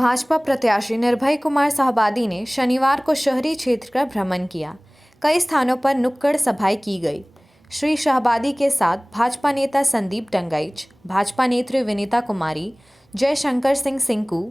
भाजपा प्रत्याशी निर्भय कुमार साहबादी ने शनिवार को शहरी क्षेत्र का भ्रमण किया। कई स्थानों पर नुक्कड़ सभाएं की गई। श्री शाहबादी के साथ भाजपा नेता संदीप डंगाइच, भाजपा नेत्री विनीता कुमारी, जयशंकर सिंह सिंकू,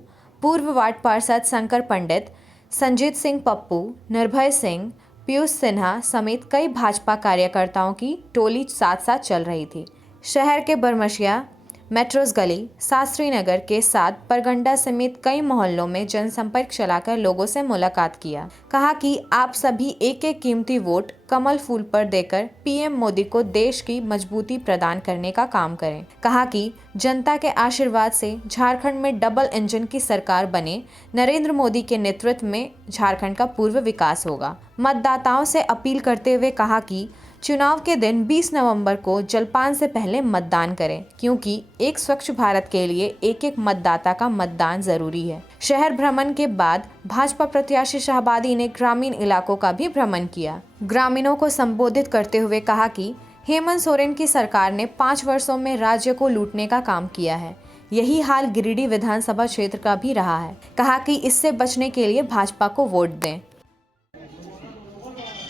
पूर्व वार्ड पार्षद शंकर पंडित, संजीत सिंह पप्पू, निर्भय सिंह, पीयूष सिन्हा समेत कई भाजपा कार्यकर्ताओं की टोली साथ साथ चल रही थी। शहर के बरमशिया, मेट्रोस गली, शास्त्री नगर के साथ परगंडा समेत कई मोहल्लों में जनसंपर्क चलाकर लोगों से मुलाकात किया। कहा कि आप सभी एक एक कीमती वोट कमल फूल पर देकर पीएम मोदी को देश की मजबूती प्रदान करने का काम करें। कहा कि जनता के आशीर्वाद से झारखंड में डबल इंजन की सरकार बने, नरेंद्र मोदी के नेतृत्व में झारखंड का पूर्व विकास होगा। मतदाताओं से अपील करते हुए कहा कि चुनाव के दिन 20 नवंबर को जलपान से पहले मतदान करें, क्योंकि एक स्वच्छ भारत के लिए एक एक मतदाता का मतदान जरूरी है। शहर भ्रमण के बाद भाजपा प्रत्याशी शाहबादी ने ग्रामीण इलाकों का भी भ्रमण किया। ग्रामीणों को संबोधित करते हुए कहा कि हेमंत सोरेन की सरकार ने 5 वर्षों में राज्य को लूटने का काम किया है। यही हाल गिरिडीह विधानसभा क्षेत्र का भी रहा है। कहा कि इससे बचने के लिए भाजपा को वोट दें।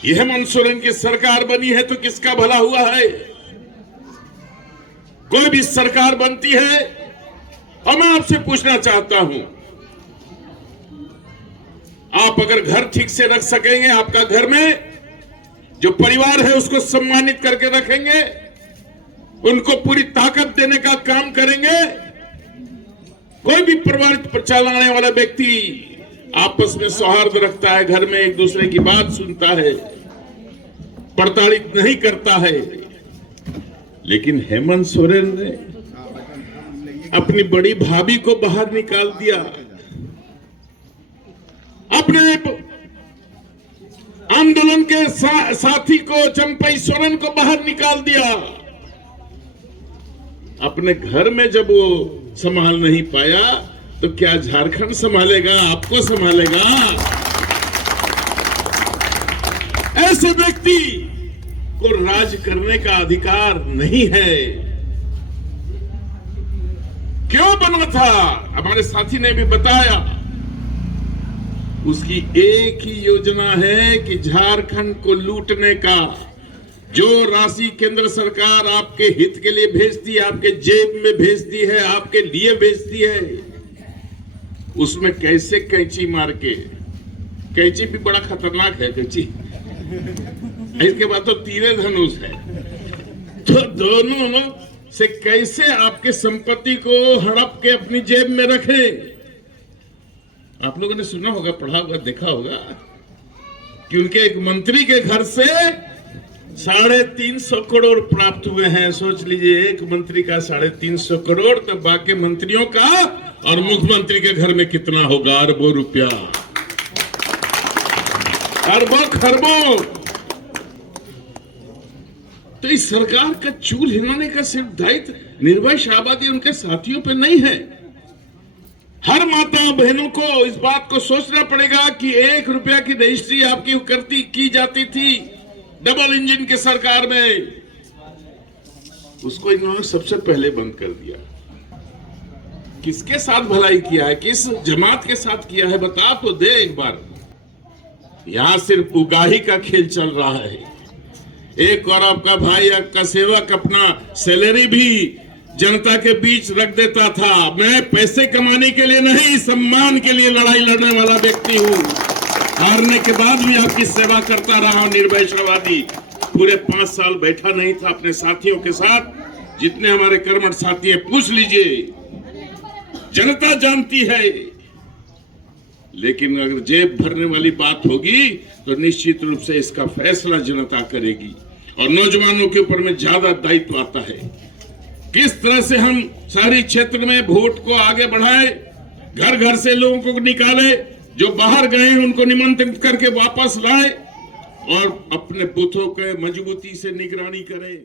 यह हेमंत सोरेन की सरकार बनी है तो किसका भला हुआ है? कोई भी सरकार बनती है और मैं आपसे पूछना चाहता हूं, आप अगर घर ठीक से रख सकेंगे, आपका घर में जो परिवार है उसको सम्मानित करके रखेंगे, उनको पूरी ताकत देने का काम करेंगे, कोई भी परिवार चलाने वाला व्यक्ति आपस में सौहार्द रखता है, घर में एक दूसरे की बात सुनता है, प्रताड़ित नहीं करता है। लेकिन हेमंत सोरेन ने अपनी बड़ी भाभी को बाहर निकाल दिया, अपने आंदोलन के साथी को चंपई सोरेन को बाहर निकाल दिया। अपने घर में जब वो संभाल नहीं पाया तो क्या झारखंड संभालेगा? आपको संभालेगा? ऐसे व्यक्ति को राज करने का अधिकार नहीं है। क्यों बना था? हमारे साथी ने भी बताया, उसकी एक ही योजना है कि झारखंड को लूटने का। जो राशि केंद्र सरकार आपके हित के लिए भेजती है, आपके जेब में भेजती है, आपके लिए भेजती है, उसमें कैसे कैंची मार के, कैंची भी बड़ा खतरनाक है कैंची, इसके बाद तो तीरे धनुष है, तो दोनों से कैसे आपके संपत्ति को हड़प के अपनी जेब में रखे। आप लोगों ने सुना होगा, पढ़ा होगा, देखा होगा कि उनके एक मंत्री के घर से 350 करोड़ प्राप्त हुए हैं। सोच लीजिए, एक मंत्री का 350 करोड़, तो बाकी मंत्रियों का और मुख्यमंत्री के घर में कितना होगा? अरबों रुपया, अरबों खरबों। तो इस सरकार का चूल हिलाने का सिर्फ दायित्व निर्भय शाहबादी उनके साथियों पे नहीं है। हर माता बहनों को इस बात को सोचना पड़ेगा कि 1 रुपया की रजिस्ट्री आपकी की जाती थी डबल इंजन की सरकार में, उसको इन्होंने सबसे पहले बंद कर दिया। किसके साथ भलाई किया है? किस जमात के साथ किया है? बता तो दे एक बार। यहां सिर्फ उगाही का खेल चल रहा है। एक और आपका भाई, आपका सेवक अपना सैलरी भी जनता के बीच रख देता था। मैं पैसे कमाने के लिए नहीं, सम्मान के लिए लड़ाई लड़ने वाला व्यक्ति हूं। हारने के बाद भी आपकी सेवा करता रहा। निर्भय शाहबादी पूरे 5 साल बैठा नहीं था अपने साथियों के साथ। जितने हमारे कर्मठ साथी हैं, पूछ लीजिए, जनता जानती है। लेकिन अगर जेब भरने वाली बात होगी तो निश्चित रूप से इसका फैसला जनता करेगी। और नौजवानों के ऊपर में ज्यादा दायित्व आता है। किस तरह से हम शहरी क्षेत्र में वोट को आगे बढ़ाए, घर घर से लोगों को निकाले, जो बाहर गए उनको निमंत्रित करके वापस लाए और अपने बूथों के मजबूती से निगरानी करें।